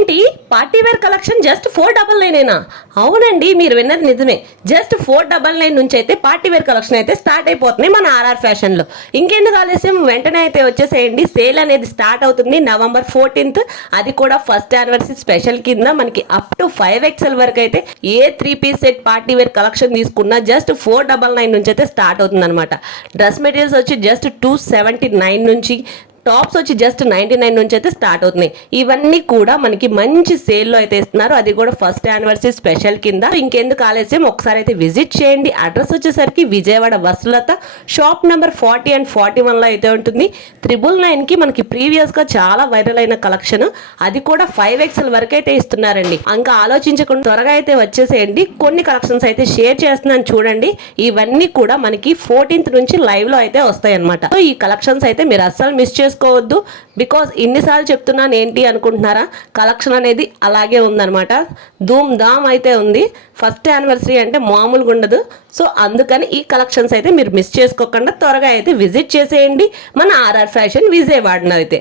ఏంటి party wear collection just 499 అవునండి, మీరు విన్నది నిజమే. జస్ట్ 499 నుంచి అయితే పార్టీ వేర్ కలెక్షన్ అయితే స్టార్ట్ అయిపోతుంది మన ఆర్ఆర్ ఫ్యాషన్ లో. ఇంకెందుకు ఆలస్యం, వెంటనే అయితే వచ్చేసేయండి. సేల్ అనేది స్టార్ట్ అవుతుంది November 14th. అది కూడా ఫస్ట్ యానివర్సరీ స్పెషల్ కింద మనకి అప్ టు 5XL వరకు అయితే ఏ 3 piece set party wear collection తీసుకున్నా జస్ట్ 499 నుంచి అయితే స్టార్ట్ అవుతుంది అనమాట. డ్రెస్ మెటీరియల్స్ వచ్చి జస్ట్ 279 నుంచి, టాప్స్ వచ్చి జస్ట్ 99 నుంచి అయితే స్టార్ట్ అవుతున్నాయి. ఇవన్నీ కూడా మనకి మంచి సేల్లో అయితే ఇస్తున్నారు, అది కూడా ఫస్ట్ యానివర్సరీ స్పెషల్ కింద. ఇంకెందుకు ఆలస్యం, ఒకసారి అయితే విజిట్ చేయండి. అడ్రస్ వచ్చేసరికి విజయవాడ వసులత, షాప్ నెంబర్ 40 and 41 లో అయితే ఉంటుంది. 999కి మనకి ప్రీవియస్ గా చాలా వైరల్ అయిన కలెక్షన్, అది కూడా 5XL వరకు అయితే ఇస్తున్నారండి. ఇంకా ఆలోచించకుండా త్వరగా అయితే వచ్చేసేయండి. కొన్ని కలెక్షన్స్ అయితే షేర్ చేస్తున్నాను చూడండి. ఇవన్నీ కూడా మనకి 14th నుంచి లైవ్ లో అయితే వస్తాయి అనమాట. సో ఈ కలెక్షన్స్ అయితే మీరు అస్సలు మిస్ చేసుకోవద్దు. బికాస్ ఇన్నిసార్లు చెప్తున్నాను ఏంటి అనుకుంటున్నారా, కలెక్షన్ అనేది అలాగే ఉందన్నమాట. ధూమ్ ధామ్ అయితే ఉంది. ఫస్ట్ యానివర్సరీ అంటే మామూలుగా ఉండదు. సో అందుకని ఈ కలెక్షన్స్ అయితే మీరు మిస్ చేసుకోకుండా త్వరగా అయితే విజిట్ చేసేయండి మన ఆర్ఆర్ ఫ్యాషన్ విజయవాడలో అయితే.